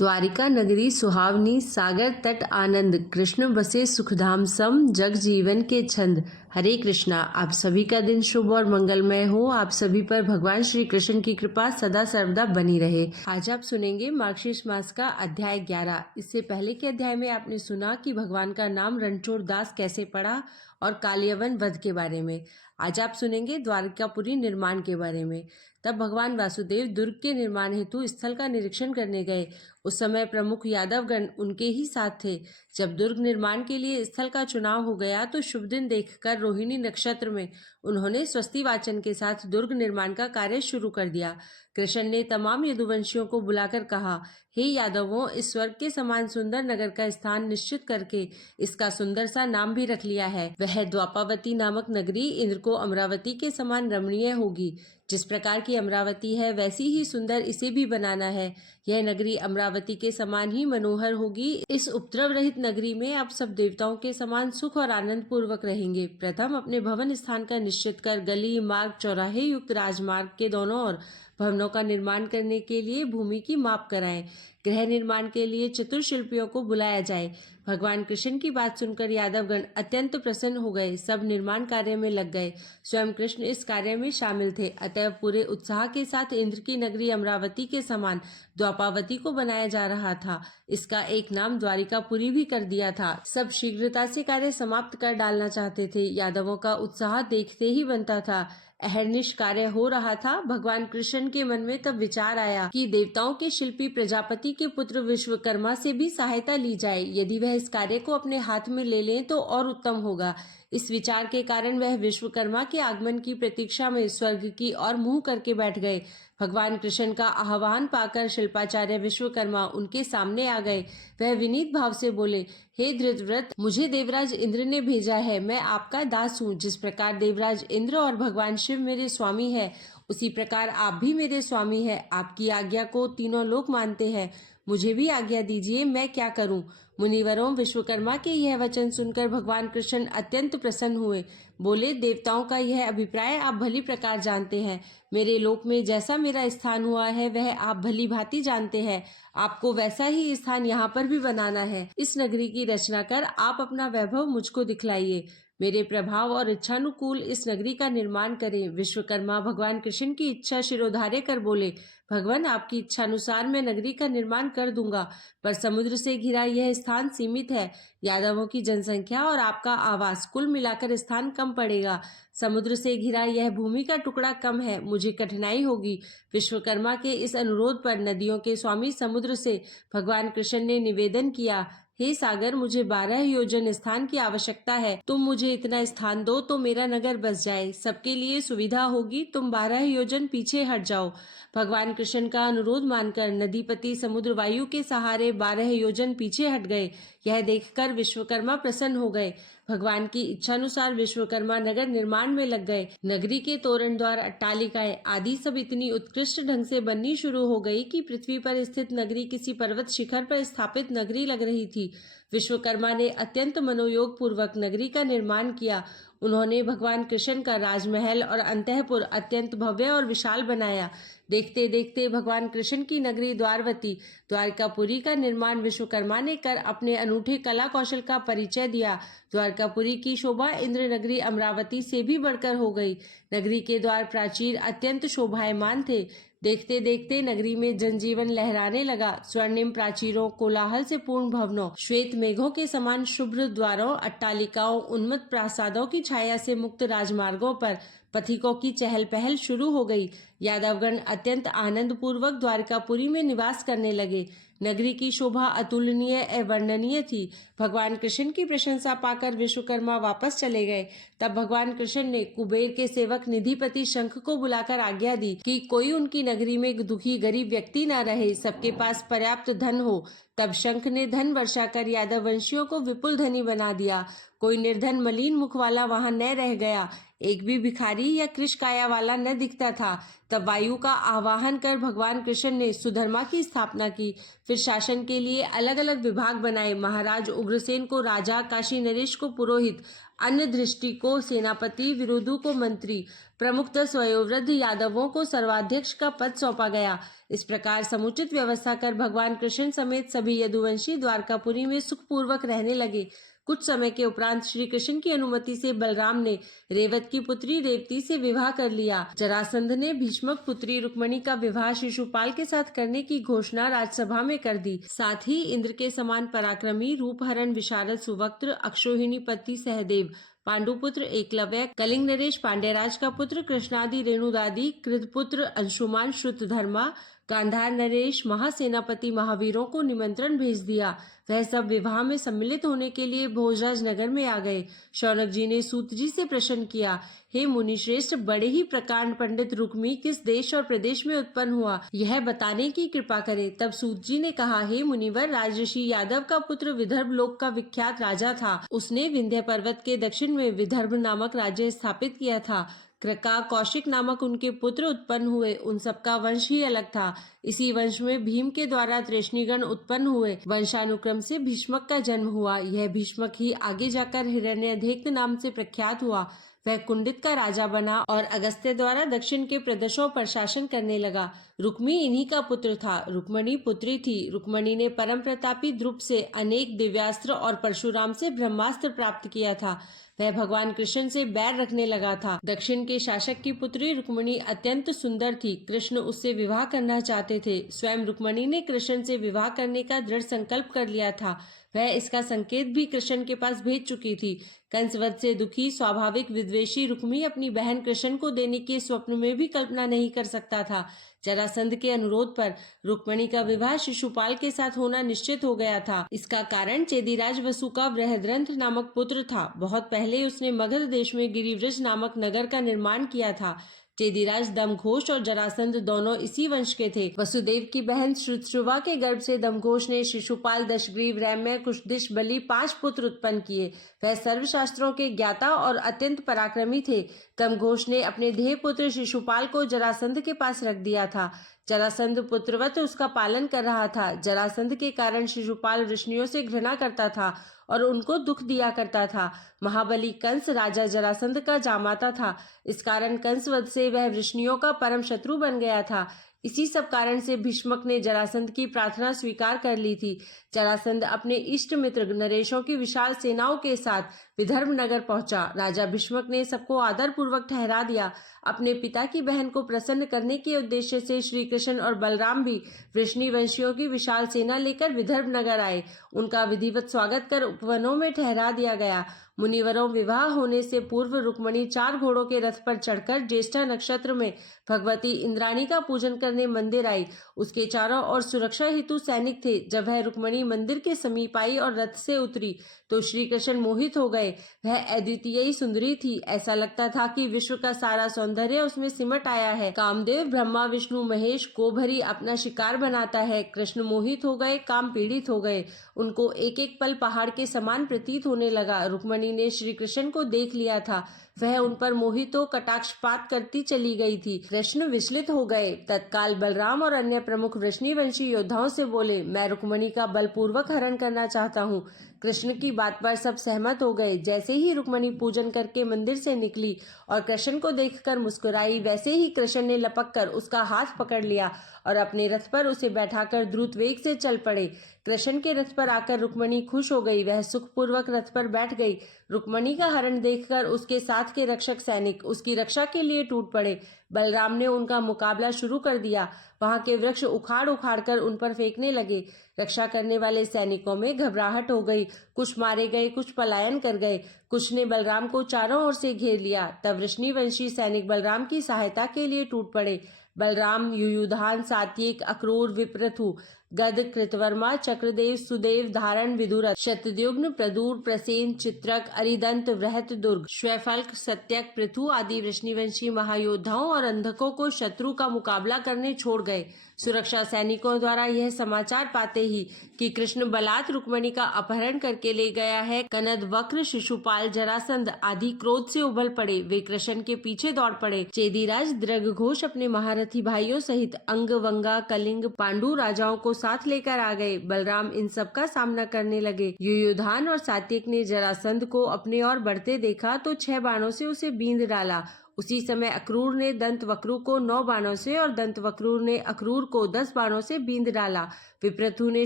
द्वारिका नगरी सुहावनी, सागर तट आनंद, कृष्ण बसे सुखधाम सम, जग जीवन के छंद। हरे कृष्णा। आप सभी का दिन शुभ और मंगलमय हो। आप सभी पर भगवान श्री कृष्ण की कृपा सदा सर्वदा बनी रहे। आज आप सुनेंगे मार्गशीर्ष मास का अध्याय 11। इससे पहले के अध्याय में आपने सुना कि भगवान का नाम रणछोड़ दास कैसे पड़ा और कालियवन वध के बारे में। आज आप सुनेंगे द्वारिकापुरी निर्माण के बारे में। तब भगवान वासुदेव दुर्ग के निर्माण हेतु स्थल का निरीक्षण करने गए। उस समय प्रमुख यादवगण उनके ही साथ थे। जब दुर्ग निर्माण के लिए स्थल का चुनाव हो गया तो शुभ दिन देखकर रोहिणी नक्षत्र में उन्होंने स्वस्ति वाचन के साथ दुर्ग निर्माण का कार्य शुरू कर दिया। कृष्ण ने तमाम यदुवंशियों को बुलाकर कहा, हे यादवों, इस स्वर्ग के समान सुंदर नगर का स्थान निश्चित करके इसका सुंदर सा नाम भी रख लिया है। वह द्वापावती नामक नगरी इंद्र को अमरावती के समान रमणीय होगी। जिस प्रकार की अमरावती है वैसी ही सुंदर इसे भी बनाना है। यह नगरी अमरावती के समान ही मनोहर होगी। इस उपद्रव रहित नगरी में आप सब देवताओं के समान सुख और आनंद पूर्वक रहेंगे। प्रथम अपने भवन स्थान का निश्चित कर गली, मार्ग, चौराहे युक्त राजमार्ग के दोनों ओर भवनों का निर्माण करने के लिए भूमि की माप कराएं। गृह निर्माण के लिए चतुर शिल्पियों को बुलाया जाए। भगवान कृष्ण की बात सुनकर यादवगण अत्यंत प्रसन्न हो गए। सब निर्माण कार्य में लग गए। स्वयं कृष्ण इस कार्य में शामिल थे। अतएव पूरे उत्साह के साथ इंद्र की नगरी अमरावती के समान द्वापावती को बनाया जा रहा था। इसका एक नाम द्वारिकापुरी भी कर दिया था। सब शीघ्रता से कार्य समाप्त कर डालना चाहते थे। यादवों का उत्साह देखते ही बनता था। अहर्निश कार्य हो रहा था। भगवान कृष्ण के मन में तब विचार आया कि देवताओं के शिल्पी प्रजापति के पुत्र विश्वकर्मा से भी सहायता ली जाए। यदि वह इस कार्य को अपने हाथ में ले लें तो और उत्तम होगा। इस विचार के कारण वह विश्वकर्मा के आगमन की प्रतीक्षा में स्वर्ग की ओर मुंह करके बैठ गए। भगवान कृष्ण का आह्वान पाकर शिल्पाचार्य विश्वकर्मा उनके सामने आ गए। वह विनीत भाव से बोले, हे धृतव्रत, मुझे देवराज इंद्र ने भेजा है। मैं आपका दास हूँ। जिस प्रकार देवराज इंद्र और भगवान शिव मेरे स्वामी है, उसी प्रकार आप भी मेरे स्वामी है। आपकी आज्ञा को तीनों लोग मानते हैं। मुझे भी आज्ञा दीजिए, मैं क्या करूं? मुनिवरों, विश्वकर्मा के यह वचन सुनकर भगवान कृष्ण अत्यंत प्रसन्न हुए। बोले, देवताओं का यह अभिप्राय आप भली प्रकार जानते हैं। मेरे लोक में जैसा मेरा स्थान हुआ है वह आप भली भांति जानते हैं। आपको वैसा ही स्थान यहाँ पर भी बनाना है। इस नगरी की रचना कर आप अपना वैभव मुझको दिखलाइए। मेरे प्रभाव और इच्छानुकूल इस नगरी का निर्माण करें। विश्वकर्मा भगवान कृष्ण की इच्छा शिरोधार्य कर बोले, भगवान, आपकी इच्छानुसार मैं नगरी का निर्माण कर दूंगा, पर समुद्र से घिरा यह स्थान सीमित है। यादवों की जनसंख्या और आपका आवास कुल मिलाकर स्थान कम पड़ेगा। समुद्र से घिरा यह भूमि का टुकड़ा कम है, मुझे कठिनाई होगी। विश्वकर्मा के इस अनुरोध पर नदियों के स्वामी समुद्र से भगवान कृष्ण ने निवेदन किया, हे सागर, मुझे 12 योजन स्थान की आवश्यकता है। तुम मुझे इतना स्थान दो तो मेरा नगर बस जाए। सबके लिए सुविधा होगी। तुम 12 योजन पीछे हट जाओ। भगवान कृष्ण का अनुरोध मानकर नदीपति समुद्र वायु के सहारे 12 योजन पीछे हट गए। यह देखकर विश्वकर्मा प्रसन्न हो गए। भगवान की इच्छानुसार विश्वकर्मा नगर निर्माण में लग गए। नगरी के तोरण द्वार, अट्टालिकाएं आदि सब इतनी उत्कृष्ट ढंग से बननी शुरू हो गई कि पृथ्वी पर स्थित नगरी किसी पर्वत शिखर पर स्थापित नगरी लग रही थी। विश्वकर्मा ने अत्यंत मनोयोग पूर्वक नगरी का निर्माण किया। उन्होंने भगवान कृष्ण का राजमहल और अंतःपुर अत्यंत भव्य और विशाल बनाया। देखते देखते भगवान कृष्ण की नगरी द्वारवती, द्वारकापुरी का निर्माण विश्वकर्मा ने कर अपने अनूठे कला कौशल का परिचय दिया। द्वारकापुरी की शोभा इंद्र नगरी अमरावती से भी बढ़कर हो गई। नगरी के द्वार प्राचीर अत्यंत शोभायमान थे। देखते देखते नगरी में जनजीवन लहराने लगा। स्वर्णिम प्राचीरों, कोलाहल से पूर्ण भवनों, श्वेत मेघों के समान शुभ्र द्वारों, अट्टालिकाओं, उन्मत्त प्रासादों की छाया से मुक्त राजमार्गों पर पथिकों की चहल पहल शुरू हो गई। यादवगण अत्यंत आनंद पूर्वक द्वारकापुरी में निवास करने लगे। नगरी की शोभा अतुलनीय एवं वर्णनीय थी। भगवान कृष्ण की प्रशंसा पाकर विश्वकर्मा वापस चले गए। तब भगवान कृष्ण ने कुबेर के सेवक निधिपति शंख को बुलाकर आज्ञा दी कि कोई उनकी नगरी में दुखी गरीब व्यक्ति न रहे, सबके पास पर्याप्त धन हो। तब शंख ने धन वर्षा कर यादव वंशियों को विपुल धनी बना दिया। कोई निर्धन मलिन मुख वाला वहां न रह गया। एक भी भिखारी या कृश काया वाला न दिखता था। तब वायु का आवाहन कर भगवान कृष्ण ने सुधर्मा की स्थापना की। फिर शासन के लिए अलग अलग विभाग बनाए। महाराज उग्रसेन को राजा, काशी नरेश को पुरोहित, अन्य दृष्टि को सेनापति, विरुदु को मंत्री, प्रमुखतः वयोवृद्ध यादवों को सर्वाध्यक्ष का पद सौंपा गया। इस प्रकार समुचित व्यवस्था कर भगवान कृष्ण समेत सभी यदुवंशी द्वारकापुरी में सुखपूर्वक रहने लगे। कुछ समय के उपरांत श्री कृष्ण की अनुमति से बलराम ने रेवत की पुत्री रेवती से विवाह कर लिया। जरासंध ने भीष्मक पुत्री रुक्मणी का विवाह शिशुपाल के साथ करने की घोषणा राजसभा में कर दी। साथ ही इंद्र के समान पराक्रमी, रूपहरण विशारद सुवक्त्र, अक्षोहिणी पति सहदेव, पांडुपुत्र एकलव्य, कलिंग नरेश पांड्यराज का पुत्र कृष्णादि, रेणुदादि, कृतपुत्र अंशुमान, श्रुतधर्मा, गांधार नरेश, महासेनापति महावीरों को निमंत्रण भेज दिया। वह सब विवाह में सम्मिलित होने के लिए भोजराज नगर में आ गए। शौनक जी ने सूत जी से प्रश्न किया, हे मुनि श्रेष्ठ, बड़े ही प्रकांड पंडित रुक्मी किस देश और प्रदेश में उत्पन्न हुआ, यह बताने की कृपा करे। तब सूत जी ने कहा, हे मुनिवर, राजऋषि यादव का पुत्र विदर्भ लोक का विख्यात राजा था। उसने विंध्य पर्वत के दक्षिण में विदर्भ नामक राज्य स्थापित किया था। कृका, कौशिक नामक उनके पुत्र उत्पन्न हुए। उन सबका वंश ही अलग था। इसी वंश में भीम के द्वारा त्रिशनिगण उत्पन्न हुए। वंशानुक्रम से भीष्मक का जन्म हुआ। यह भीष्मक ही आगे जाकर हिरण्यधेक्त नाम से प्रख्यात हुआ। वह कुंडित का राजा बना और अगस्त्य द्वारा दक्षिण के प्रदेशों पर शासन करने लगा। रुक्मी इन्हीं का पुत्र था। रुक्मणी पुत्री थी। रुक्मणी ने परम प्रतापी ध्रुव से अनेक दिव्यास्त्र और परशुराम से ब्रह्मास्त्र प्राप्त किया था। वह भगवान कृष्ण से बैर रखने लगा था। दक्षिण के शासक की पुत्री रुक्मणी अत्यंत सुंदर थी। कृष्ण उससे विवाह करना चाहते थे। स्वयं रुक्मणी ने कृष्ण से विवाह करने का दृढ़ संकल्प कर लिया था। वह इसका संकेत भी कृष्ण के पास भेज चुकी थी। कंसवध से दुखी, स्वाभाविक विद्वेषी रुक्मी अपनी बहन कृष्ण को देने के स्वप्न में भी कल्पना नहीं कर सकता था। जरासंध के अनुरोध पर रुक्मणी का विवाह शिशुपाल के साथ होना निश्चित हो गया था। इसका कारण चेदीराज वसु का बृहद्रंथ नामक पुत्र था। बहुत पहले उसने मगध देश में गिरिव्रज नामक नगर का निर्माण किया था। चेदीराज दमघोष और जरासंध दोनों इसी वंश के थे। वसुदेव की बहन श्रुतशुवा के गर्भ से दमघोष ने शिशुपाल, दशग्रीव, रैम्य, कुशदिश, बलि 5 पुत्र उत्पन्न किए। वह सर्वशास्त्रों के ज्ञाता और अत्यंत पराक्रमी थे। दमघोष ने अपने ध्येय पुत्र शिशुपाल को जरासंध के पास रख दिया था। जरासंध पुत्रवत उसका पालन कर रहा था। जरासंध के कारण शिशुपाल वृष्णियों से घृणा करता था और उनको दुख दिया करता था। महाबली कंस राजा जरासंध का जामाता था। इस कारण कंसवध से वह वृष्णियों का परम शत्रु बन गया था। इसी सब कारण से भीष्मक ने जरासंध की प्रार्थना स्वीकार कर ली थी। जरासंध अपने इष्ट मित्र नरेशों की विशाल सेनाओं के साथ विदर्भ नगर पहुंचा। राजा भीष्मक ने सबको आदर पूर्वक ठहरा दिया। अपने पिता की बहन को प्रसन्न करने के उद्देश्य से श्री कृष्ण और बलराम भी वृष्णि वंशियों की विशाल सेना लेकर विदर्भ नगर आए। उनका विधिवत स्वागत कर उपवनों में ठहरा दिया गया। मुनिवरों, विवाह होने से पूर्व रुक्मणी 4 घोड़ों के रथ पर चढ़कर ज्येष्ठा नक्षत्र में भगवती इंद्राणी का पूजन करने मंदिर आई। उसके चारों ओर सुरक्षा हेतु सैनिक थे। जब वह रुक्मणी मंदिर के समीप आई और रथ से उतरी तो श्री कृष्ण मोहित हो गए। वह अद्वितीय सुंदरी थी। ऐसा लगता था कि विश्व का सारा सौंदर्य उसमें सिमट आया है। कामदेव, ब्रह्मा, विष्णु, महेश को भरी अपना शिकार बनाता है। कृष्ण मोहित हो गए, काम पीड़ित हो गए। उनको एक एक पल पहाड़ के समान प्रतीत होने लगा। रुक्मणी ने श्री कृष्ण को देख लिया था। वह उन पर मोहित हो कटाक्षपात करती चली गई थी। कृष्ण विचलित हो गए। तत्काल बलराम और अन्य प्रमुख वृष्णिवंशी योद्धाओं से बोले, मैं रुक्मणी का बलपूर्वक हरण करना चाहता हूँ। कृष्ण की बात पर सब सहमत हो गए। जैसे ही रुक्मणी पूजन करके मंदिर से निकली और कृष्ण को देखकर मुस्कुराई, वैसे ही कृष्ण ने लपक कर उसका हाथ पकड़ लिया और अपने रथ पर उसे बैठाकर द्रुत वेग से चल पड़े। कृष्ण के रथ पर आकर रुक्मणी खुश हो गई। वह सुखपूर्वक रथ पर बैठ गई। रुक्मणी का हरण देखकर उसके साथ के रक्षक सैनिक उसकी रक्षा के लिए टूट पड़े। बलराम ने उनका मुकाबला शुरू कर दिया। वहां के वृक्ष उखाड़ उखाड़ कर उन पर फेंकने लगे। रक्षा करने वाले सैनिकों में घबराहट हो गई। कुछ मारे गए, कुछ पलायन कर गए। कुछ ने बलराम को चारों ओर से घेर लिया। तब वृष्णिवंशी सैनिक बलराम की सहायता के लिए टूट पड़े। बलराम, युयुधान, सात्यक, अक्रूर, विप्रथु, गद, कृतवर्मा, चक्रदेव, सुदेव, धारण, विदुरथ, शतद्युग्न, प्रदूर, प्रसेन, चित्रक, अरिदंत, वृहत, दुर्ग, श्वैफल्क, सत्यक, पृथु आदि वृष्णिवंशी महायोद्धाओं और अंधकों को शत्रु का मुकाबला करने छोड़ गए। सुरक्षा सैनिकों द्वारा यह समाचार पाते ही कि कृष्ण बलात् रुक्मणी का अपहरण करके ले गया है, कनद, वक्र, शिशुपाल, जरासंध आदि क्रोध से उबल पड़े। वे कृष्ण के पीछे दौड़ पड़े। चेदीराज द्रगघोष अपने महारथी भाइयों सहित अंग, वंगा, कलिंग, पांडु राजाओं को साथ लेकर आ गए। बलराम इन सब का सामना करने लगे। युयुधान और सात्यक ने जरासंध को अपने ओर बढ़ते देखा तो 6 बाणों से उसे बींध डाला। उसी समय अक्रूर ने दंतवक्रू को 9 बाणों से और दंतवक्रूर ने अक्रूर को 10 बाणों से बींध डाला। विप्रथु ने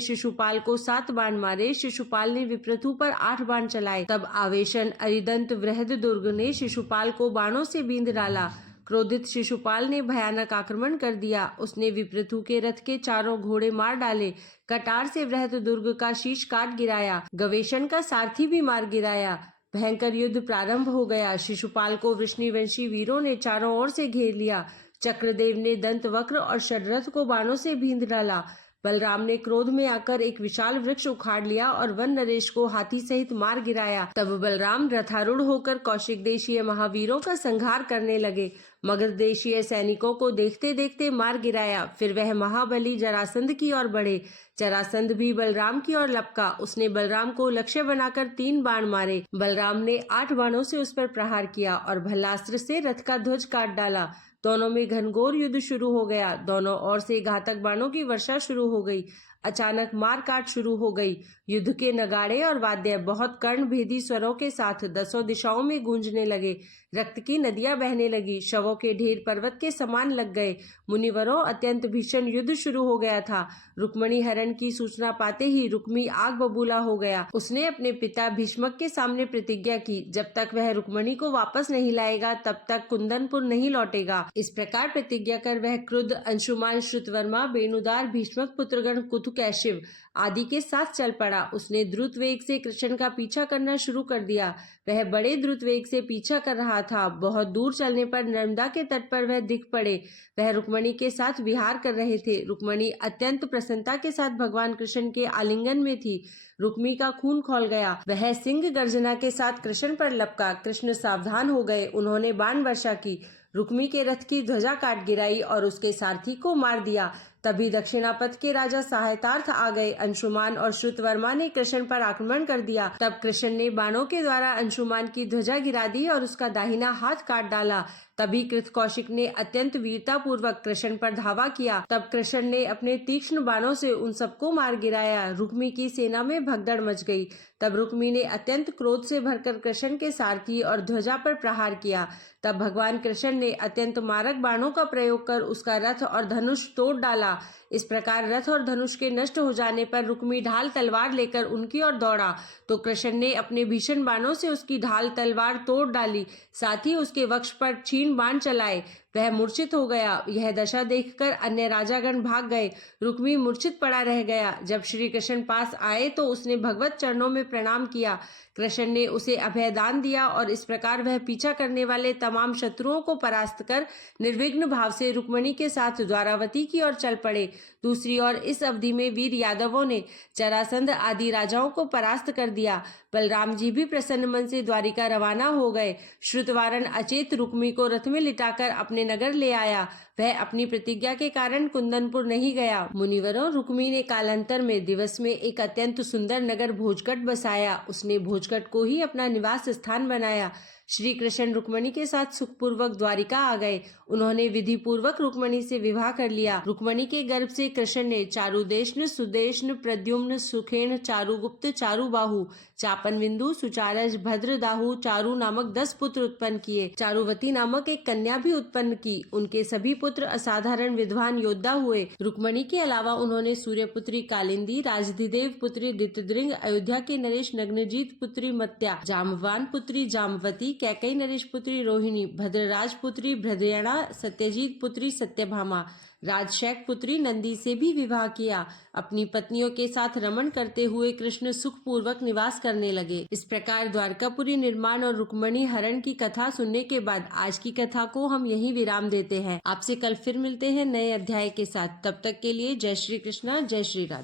शिशुपाल को 7 बाण मारे। शिशुपाल ने विप्रथु पर 8 बाण चलाए। तब आवेशन, अरिदंत, वृहददुर्ग ने शिशुपाल को बाणों से बींध डाला। क्रोधित शिशुपाल ने भयानक आक्रमण कर दिया। उसने विप्रथु के रथ के चारों घोड़े मार डाले। कटार से वृहददुर्ग का शीश काट गिराया। गवेशन का सारथी भी मार गिराया। भयंकर युद्ध प्रारंभ हो गया। शिशुपाल को वृष्णिवंशी वीरों ने चारों ओर से घेर लिया। चक्रदेव ने दंतवक्र और षड्रथ को बाणों से बींध डाला। बलराम ने क्रोध में आकर एक विशाल वृक्ष उखाड़ लिया और वन नरेश को हाथी सहित मार गिराया। तब बलराम रथारूढ़ होकर कौशिक देशीय महावीरों का संहार करने लगे। मगध देशीय सैनिकों को देखते देखते मार गिराया। फिर वह महाबली जरासंध की ओर बढ़े। जरासंध भी बलराम की ओर लपका। उसने बलराम को लक्ष्य बनाकर 3 बाण मारे। बलराम ने 8 बाणों से उस पर प्रहार किया और भल्लास्त्र से रथ का ध्वज काट डाला। दोनों में घनघोर युद्ध शुरू हो गया। दोनों ओर से घातक बाणों की वर्षा शुरू हो गई। अचानक मार काट शुरू हो गई। युद्ध के नगाड़े और वाद्य बहुत कर्ण भेदी स्वरों के साथ 10 दिशाओं में गूंजने लगे। रक्त की नदियां बहने लगी। शवों के ढेर पर्वत के समान लग गए। मुनिवरों, अत्यंत भीषण युद्ध शुरू हो गया था। रुक्मणी हरण की सूचना पाते ही रुक्मी आग बबूला हो गया। उसने अपने पिता भीष्मक के सामने प्रतिज्ञा की, जब तक वह रुक्मणी को वापस नहीं लाएगा तब तक कुंदनपुर नहीं लौटेगा। इस प्रकार प्रतिज्ञा कर वह क्रुद्ध, अंशुमान, श्रुतवर्मा, बेनुदार, भीष्मक पुत्रगण, कुतुकैशिव आदि के साथ चल पड़ा। उसने द्रुत वेग से कृष्ण का पीछा करना शुरू कर दिया। वह बड़े द्रुत वेग से पीछा कर रहा था। बहुत दूर चलने पर नर्मदा के तट पर वह दिख पड़े। वह रुक्मणी के साथ विहार कर रहे थे। रुक्मणी अत्यंत प्रसन्नता के साथ भगवान कृष्ण के आलिंगन में थी। रुक्मी का खून खौल गया। वह सिंह गर्जना के साथ कृष्ण पर लपका। कृष्ण सावधान हो गए। उन्होंने बाण वर्षा की। रुक्मी के रथ की ध्वजा काट गिराई और उसके सारथी को मार दिया। तभी दक्षिणापथ के राजा सहायतार्थ आ गए। अंशुमान और श्रुतवर्मा ने कृष्ण पर आक्रमण कर दिया। तब कृष्ण ने बाणों के द्वारा अंशुमान की ध्वजा गिरा दी और उसका दाहिना हाथ काट डाला। तभी कृतकौशिक ने अत्यंत वीरता पूर्वक कृष्ण पर धावा किया। तब कृष्ण ने अपने तीक्ष्ण बाणों से उन सबको मार गिराया। रुक्मी की सेना में भगदड़ मच गई। तब रुक्मी ने अत्यंत क्रोध से भरकर कृष्ण के सारथी और ध्वजा पर प्रहार किया। तब भगवान कृष्ण ने अत्यंत मारक बाणों का प्रयोग कर उसका रथ और धनुष तोड़ डाला। इस प्रकार रथ और धनुष के नष्ट हो जाने पर रुक्मी ढाल तलवार लेकर उनकी ओर दौड़ा तो कृष्ण ने अपने भीषण बाणों से उसकी ढाल तलवार तोड़ डाली। साथ ही उसके वक्ष पर क्षीण बाण चलाए। वह मूर्छित हो गया। यह दशा देखकर अन्य राजागण भाग गए। रुक्मी मूर्छित पड़ा रह गया। जब श्री कृष्ण पास आए तो उसने भगवत चरणों में प्रणाम किया। कृष्ण ने उसे अभयदान दिया और इस प्रकार वह पीछा करने वाले तमाम शत्रुओं को परास्त कर निर्विघ्न भाव से रुक्मणी के साथ द्वारावती की ओर चल पड़े। दूसरी ओर इस अवधि में वीर यादवों ने जरासंध आदि राजाओं को परास्त कर दिया। बलराम जी भी प्रसन्न मन से द्वारिका रवाना हो गए। श्रुतवारण अचेत रुक्मी को रथ में लिटाकर अपने नगर ले आया। वह अपनी प्रतिज्ञा के कारण कुंदनपुर नहीं गया। मुनिवरों, रुक्मी ने कालांतर में दिवस में एक अत्यंत सुंदर नगर भोजकट बसाया। उसने भोजकट को ही अपना निवास स्थान बनाया। श्री कृष्ण रुक्मणी के साथ सुखपूर्वक द्वारिका आ गए। उन्होंने विधि पूर्वक रुक्मणी से विवाह कर लिया। रुक्मणी के गर्भ से कृष्ण ने चारुदेष्ण, सुदेष्ण, प्रद्युम्न, सुखेण, चारुगुप्त, चारुबाहु, चापनविंदु, सुचारज, भद्रदाहु, चारु नामक 10 पुत्र उत्पन्न किए। चारुवती नामक एक कन्या भी उत्पन्न की। उनके सभी पुत्र असाधारण विद्वान योद्धा हुए। रुक्मणी के अलावा उन्होंने सूर्यपुत्री कालिंदी, राजधिदेव पुत्री दितद्रिंग, अयोध्या के नरेश नग्नजीत पुत्री मत्या, जाम्बवान पुत्री जाम्बवती, कैकई नरेश पुत्री रोहिणी, भद्रराज पुत्री भद्रयणा, सत्यजीत पुत्री सत्यभामा, राजशैक पुत्री नंदी से भी विवाह किया। अपनी पत्नियों के साथ रमण करते हुए कृष्ण सुखपूर्वक निवास करने लगे। इस प्रकार द्वारकापुरी निर्माण और रुक्मणी हरण की कथा सुनने के बाद आज की कथा को हम यहीं विराम देते हैं। आपसे कल फिर मिलते हैं नए अध्याय के साथ। तब तक के लिए जय श्री कृष्णा, जय श्री राधे।